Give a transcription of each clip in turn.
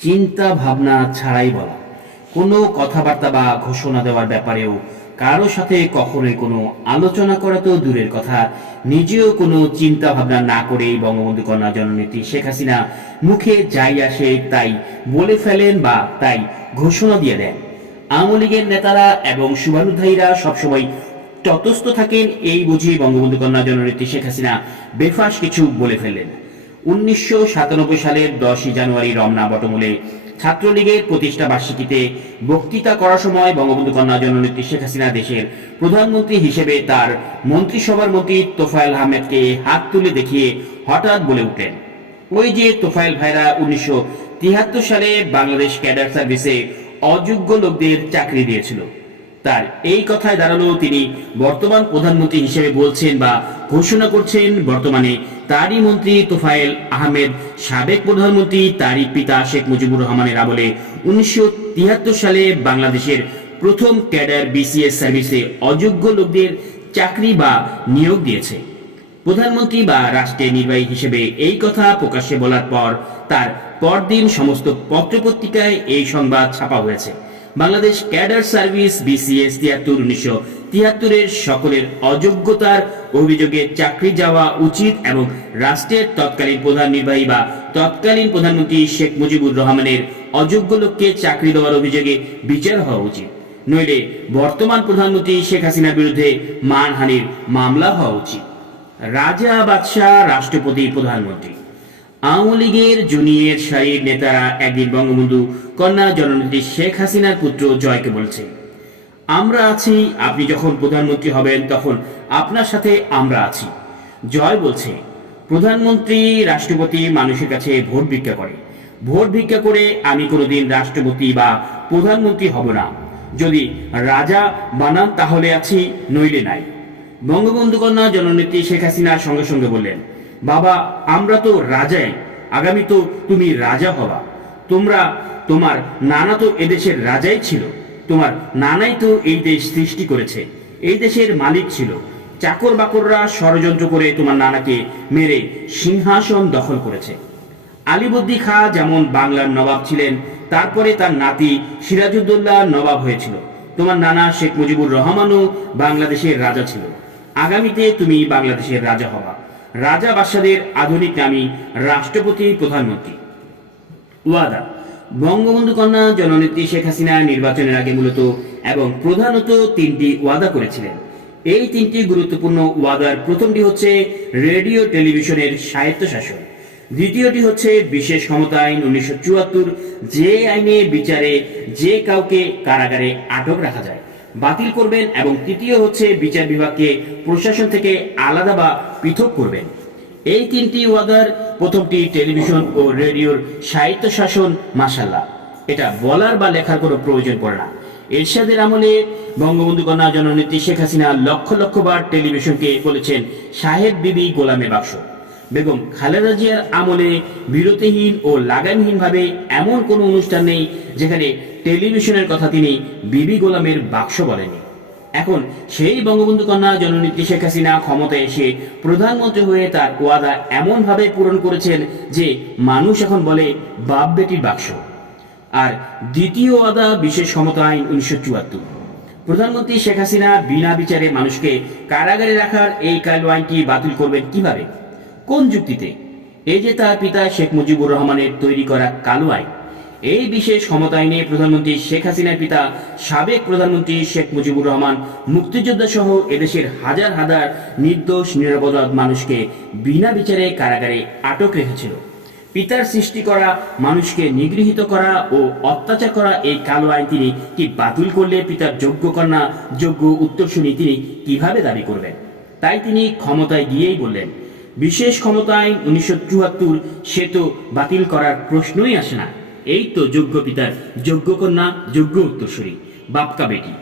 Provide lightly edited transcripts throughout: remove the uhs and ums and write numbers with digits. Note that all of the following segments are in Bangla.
চিন্তা ভাবনা ছাড়াই বলা কোনো কথাবার্তা বা ঘোষণা দেওয়ার ব্যাপারেও কারো সাথে কখনোই কোনো আলোচনা করা তো দূরের কথা, নিজেও কোনো চিন্তা ভাবনা না করেই বঙ্গবন্ধু কন্যা জননেত্রী শেখ হাসিনা মুখে যাই আসে তাই বলে ফেলেন বা তাই ঘোষণা দিয়ে দেন। আওয়ামী লীগের নেতারা এবং শুভানুধ্যায়ীরা সবসময় তটস্থ থাকেন, এই বুঝি বঙ্গবন্ধু কন্যা জননেত্রী শেখ হাসিনা বেফাস কিছু বলে ফেলেন। 1997 সালের 10 জানুয়ারি রমনা বটমূলে ছাত্রলীগের প্রতিষ্ঠা বার্ষিকীতে বক্তৃতা করার সময় বঙ্গবন্ধু কন্যা জননেত্রী শেখ হাসিনা দেশের প্রধানমন্ত্রী হিসেবে তার মন্ত্রিসভার মন্ত্রী তোফায়েল আহমেদকে হাত তুলে দেখিয়ে হঠাৎ বলে উঠলেন, ওই যে তোফায়েল ভাইরা 1973 সালে বাংলাদেশ ক্যাডার সার্ভিসে অযোগ্য লোকদের চাকরি দিয়েছিল। তার এই কথায় দাঁড়ালো তিনি বর্তমান প্রধানমন্ত্রী হিসেবে বলছেন বা ঘোষণা করছেন বর্তমানে তারই মন্ত্রী তোফায়েল আহমেদ সাবেক প্রধানমন্ত্রী তারই পিতা শেখ মুজিবুর রহমানের আমলে 1973 সালে বাংলাদেশের প্রথম ক্যাডার বিসিএস সার্ভিসে অযোগ্য লোকদের চাকরি বা নিয়োগ দিয়েছে। প্রধানমন্ত্রী বা রাষ্ট্রের নির্বাহী হিসেবে এই কথা প্রকাশ্যে বলার পর তার পরদিন সমস্ত পত্রপত্রিকায় এই সংবাদ ছাপা হয়েছে। বাংলাদেশ ক্যাডার সার্ভিস বিসিএস 1973 সকলের অযোগ্যতার অভিযোগে চাকরি যাওয়া উচিত এবং রাষ্ট্রের তৎকালীন প্রধান নির্বাহী বা তৎকালীন প্রধানমন্ত্রী শেখ মুজিবুর রহমানের অযোগ্য লোককে চাকরি দেওয়ার অভিযোগে বিচার হওয়া উচিত, নইলে বর্তমান প্রধানমন্ত্রী শেখ হাসিনার বিরুদ্ধে মানহানির মামলা হওয়া উচিত। রাজা বাদশাহ রাষ্ট্রপতি প্রধানমন্ত্রী আওয়ামী লীগের জুনিয়র সারির নেতারা একদিন বঙ্গবন্ধু কন্যা জননেত্রী শেখ হাসিনার পুত্র জয়কে বলছে, আমরা আছি, আপনি যখন প্রধানমন্ত্রী হবেন তখন আপনার সাথে আমরা আছি। জয় বলছে, প্রধানমন্ত্রী রাষ্ট্রপতি মানুষের কাছে ভোট ভিক্ষা করে, ভোট ভিক্ষা করে আমি কোনোদিন রাষ্ট্রপতি বা প্রধানমন্ত্রী হব না। যদি রাজা বানান তাহলে আছি, নইলে নাই। বঙ্গবন্ধু কন্যা জননেত্রী শেখ হাসিনার সঙ্গে সঙ্গে বললেন, বাবা আমরা তো রাজাই, আগামী তো তুমি রাজা হবা। তোমার নানা তো এদেশের রাজাই ছিল, তোমার নানাই তো এই দেশ সৃষ্টি করেছে, এই দেশের মালিক ছিল। চাকর বাকররা ষড়যন্ত্র করে তোমার নানাকে মেরে সিংহাসন দখল করেছে। আলীবর্দী খাঁ যেমন বাংলার নবাব ছিলেন, তারপরে তার নাতি সিরাজউদ্দৌলা নবাব হয়েছিল। তোমার নানা শেখ মুজিবুর রহমানও বাংলাদেশের রাজা ছিল, আগামীতে তুমি বাংলাদেশের রাজা হবা। রাজা বাদশাদের আধুনিক নামী রাষ্ট্রপতি প্রধানমন্ত্রী। ওয়াদা বঙ্গবন্ধু কন্যা জননেত্রী শেখ হাসিনা নির্বাচনের আগে মূলত এবং প্রধানত তিনটি ওয়াদা করেছিলেন। এই তিনটি গুরুত্বপূর্ণ ওয়াদার প্রথমটি হচ্ছে রেডিও টেলিভিশনের স্বায়ত্তশাসন, দ্বিতীয়টি হচ্ছে বিশেষ ক্ষমতা আইন 1974, যে আইনে বিচারে যে কাউকে কারাগারে আটক রাখা যায় বাতিল করবেন, এবং তৃতীয় হচ্ছে বিচার বিভাগকে প্রশাসন থেকে আলাদা বা পৃথক করবেন। এই তিনটি ওয়াদার প্রথমটি টেলিভিশন ও রেডিওর স্বায়ত্তশাসন, মাশাআল্লাহ এটা বলার বা লেখার কোনো প্রয়োজন পড়ে না। এরশাদের আমলে বঙ্গবন্ধু কন্যা জননেত্রী শেখ হাসিনা লক্ষ লক্ষ বার টেলিভিশনকে বলেছেন সাহেব বিবি গোলামে বাক্স। বেগম খালেদা জিয়ার আমলে বিরতিহীন ও লাগামহীনভাবে এমন কোনো অনুষ্ঠান নেই যেখানে টেলিভিশনের কথা তিনি বিবি গোলামের বাক্স বলেনি। এখন সেই বঙ্গবন্ধু কন্যা জননেত্রী শেখ হাসিনা ক্ষমতায় এসে প্রধানমন্ত্রী হয়ে তার ওয়াদা এমনভাবে পূরণ করেছেন যে মানুষ এখন বলে বাপ বেটির বাক্স। আর দ্বিতীয় ওয়াদা বিশেষ ক্ষমতা আইন 1974। প্রধানমন্ত্রী শেখ হাসিনা বিনা বিচারে মানুষকে কারাগারে রাখার এই কালো আইনটি বাতিল করবেন কিভাবে, কোন যুক্তিতে? এই যে তার পিতা শেখ মুজিবুর রহমানের তৈরি করা কালো আইন। এই বিশেষ ক্ষমতা আইনে প্রধানমন্ত্রী শেখ হাসিনার পিতা সাবেক প্রধানমন্ত্রী শেখ মুজিবুর রহমান মুক্তিযোদ্ধা সহ এদেশের হাজার হাজার নির্দোষ নিরপরাধ মানুষকে বিনা বিচারে কারাগারে আটক রেখেছিল। পিতার সৃষ্টি করা মানুষকে নিগৃহীত করা ও অত্যাচার করা এই কালো আইন তিনি কি বাতিল করলে পিতার যোগ্য কন্যা যোগ্য উত্তরসূরি তিনি কিভাবে দাবি করবেন? তাই তিনি ক্ষমতায় গিয়েই বললেন, বিশেষ ক্ষমতা আইন 1974 সে তো বাতিল করার প্রশ্নই আসে না, এই তো যোগ্য পিতার যোগ্য কন্যা যোগ্য উত্তরসূরি, বাপকা বেটি।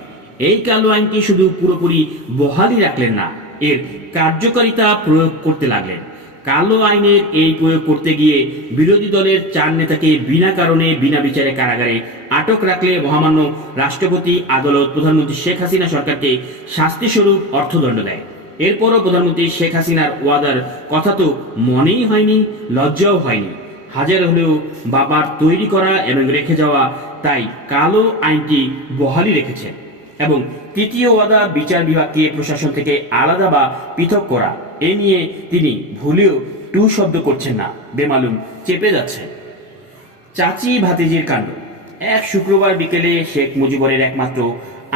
এই কালো আইনটি শুধু পুরোপুরি বহালই রাখলেন না, এর কার্যকারিতা প্রয়োগ করতে লাগলেন। কালো আইনের এই প্রয়োগ করতে গিয়ে বিরোধী দলের 4 নেতাকে বিনা কারণে বিনা বিচারে কারাগারে আটক রাখলে মহামান্য রাষ্ট্রপতি আদালত প্রধানমন্ত্রী শেখ হাসিনা সরকারকে শাস্তিস্বরূপ অর্থদণ্ড দেয়। এরপরও প্রধানমন্ত্রী শেখ হাসিনার ওয়াদার কথা তো মনেই হয়নি, লজ্জাও হয়নি। হাজার হলেও বাবার তৈরি করা এবং রেখে যাওয়া তাই কালো আইনটি বহালি রেখেছেন। এবং তৃতীয় ওয়াদা বিচার বিভাগকে প্রশাসন থেকে আলাদা বা পৃথক করা, এ নিয়ে তিনি ভুলেও টু শব্দ করছেন না, বেমালুম চেপে যাচ্ছে। চাচি ভাতিজির কাণ্ড। এক শুক্রবার বিকেলে শেখ মুজিবুরের একমাত্র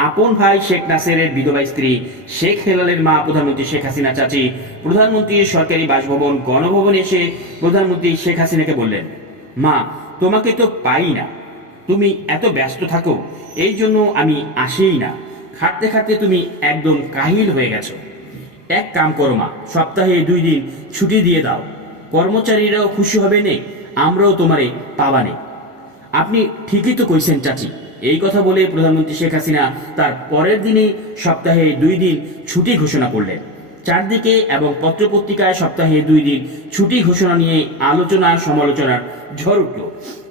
আপন ভাই শেখ নাসেরের বিধবা স্ত্রী শেখ হেলালের মা প্রধানমন্ত্রী শেখ হাসিনা চাচি প্রধানমন্ত্রীর সরকারি বাসভবন গণভবনে এসে প্রধানমন্ত্রী শেখ হাসিনাকে বললেন, মা, তোমাকে তো পাই না, তুমি এত ব্যস্ত থাকো, এই জন্য আমি আসিই না। খাটতে খাটতে তুমি একদম কাহিল হয়ে গেছো। এক কাম করো মা, সপ্তাহে 2 দিন ছুটি দিয়ে দাও, কর্মচারীরাও খুশি হবে নে, আমরাও তোমারে পাবানে। আপনি ঠিকই তো কইছেন চাচি। এই কথা বলে প্রধানমন্ত্রী শেখ হাসিনা তার পরের দিনই সপ্তাহে 2 দিন ছুটি ঘোষণা করলেন। চারদিকে এবং পত্রপত্রিকায় সপ্তাহে 2 দিন ছুটি ঘোষণা নিয়ে আলোচনা সমালোচনার ঝড় উঠল।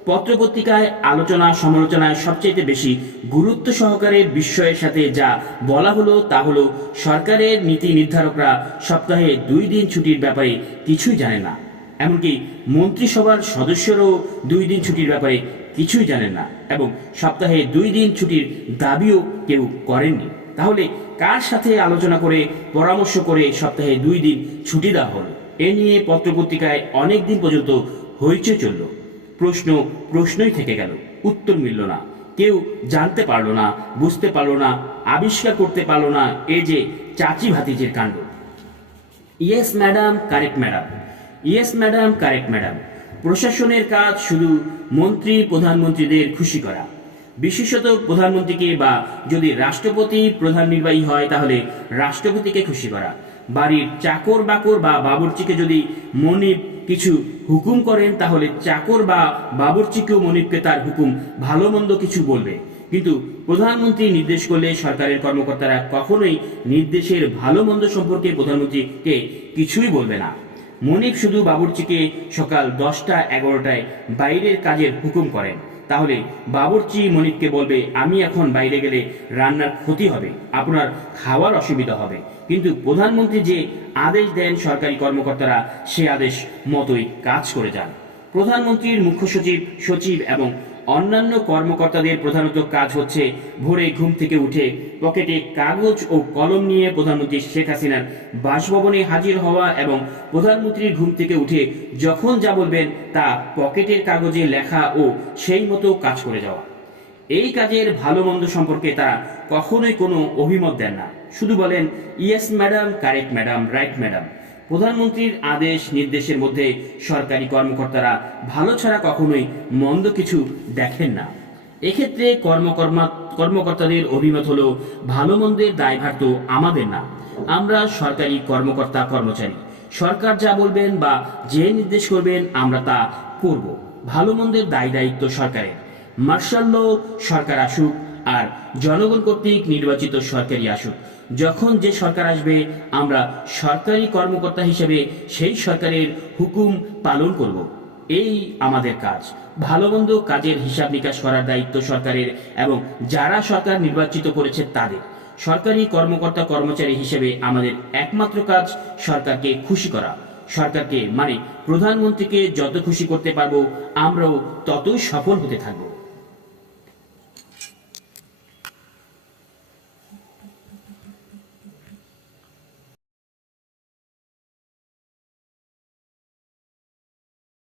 পত্রপত্রিকায় আলোচনা সমালোচনায় সবচেয়ে বেশি গুরুত্ব সহকারে বিস্ময়ের সাথে যা বলা হলো তা হলো, সরকারের নীতি নির্ধারকরা সপ্তাহে 2 দিন ছুটির ব্যাপারে কিছুই জানেন না। এমনকি মন্ত্রিসভার সদস্যরাও 2 দিন ছুটির ব্যাপারে কিছুই জানেন না এবং সপ্তাহে 2 দিন ছুটির দাবিও কেউ করেননি। তাহলে কার সাথে আলোচনা করে পরামর্শ করে সপ্তাহে 2 দিন ছুটি দেওয়া হলো? এ নিয়ে পত্রপত্রিকায় অনেক দিন পর্যন্ত হইচই চলল। প্রশ্নই থেকে গেল, উত্তর মিলল না। কেউ জানতে পারলো না, বুঝতে পারলো না, আবিষ্কার করতে পারলো না এই যে চাচি ভাতিজির কাণ্ড। Yes madam, correct madam, yes madam, correct madam. প্রশাসনের কাজ শুধু মন্ত্রী প্রধানমন্ত্রীদের খুশি করা, বিশেষত প্রধানমন্ত্রীকে, বা যদি রাষ্ট্রপতি প্রধান নির্বাহী হয় তাহলে রাষ্ট্রপতিকে খুশি করা। বাড়ির চাকর বাকর বা বাবুর্চিকে যদি মনিব কিছু হুকুম করেন তাহলে চাকর বা বাবুর্চিকেও মনিবকে তার হুকুম ভালো মন্দ কিছু বলবে। কিন্তু প্রধানমন্ত্রী নির্দেশ করলে সরকারের কর্মকর্তারা কখনোই নির্দেশের ভালো মন্দ সম্পর্কে প্রধানমন্ত্রীকে কিছুই বলবে না। মনিব শুধু বাবুর্চিকে সকাল 10টা-11টায় বাইরের কাজের হুকুম করেন, তাহলে বাবুর্চি মনিবকে বলবে, আমি এখন বাইরে গেলে রান্নার ক্ষতি হবে, আপনার খাওয়ার অসুবিধা হবে। কিন্তু প্রধানমন্ত্রী যে আদেশ দেন সরকারি কর্মকর্তারা সে আদেশ মতোই কাজ করে যান। প্রধানমন্ত্রীর মুখ্য সচিব, সচিব এবং অন্যান্য কর্মকর্তাদের প্রধানত কাজ হচ্ছে ভোরে ঘুম থেকে উঠে পকেটে কাগজ ও কলম নিয়ে প্রধানমন্ত্রী শেখ হাসিনার বাসভবনে হাজির হওয়া এবং প্রধানমন্ত্রীর ঘুম থেকে উঠে যখন যা বলবেন তা পকেটের কাগজে লেখা ও সেই মতো কাজ করে যাওয়া। এই কাজের ভালো মন্দ সম্পর্কে তারা কখনোই কোনো অভিমত দেন না, শুধু বলেন yes madam, correct madam, right madam. প্রধানমন্ত্রীর আদেশ নির্দেশের মধ্যে সরকারি কর্মকর্তারা ভালো ছাড়া কখনোই মন্দ কিছু দেখেন না। এক্ষেত্রে কর্মকর্তাদের অভিমত হলো, ভালো মন্দের দায়ভার তো আমাদের না, আমরা সরকারি কর্মকর্তা কর্মচারী, সরকার যা বলবেন বা যে নির্দেশ করবেন আমরা তা করব। ভালো মন্দের দায় দায়িত্ব সরকারের। মার্শাল ল সরকার আসুক আর জনগণ কর্তৃক নির্বাচিত সরকারই আসুক, যখন যে সরকার আসবে আমরা সরকারি কর্মকর্তা হিসেবে সেই সরকারের হুকুম পালন করব। এই আমাদের কাজ। ভালো মন্দ কাজের হিসাব নিকাশ করার দায়িত্ব সরকারের এবং যারা সরকার নির্বাচিত করেছে তাদের। সরকারি কর্মকর্তা কর্মচারী হিসেবে আমাদের একমাত্র কাজ সরকারকে খুশি করা। সরকারকে মানে প্রধানমন্ত্রীকে যত খুশি করতে পারবো আমরাও ততই সফল হতে থাকবো।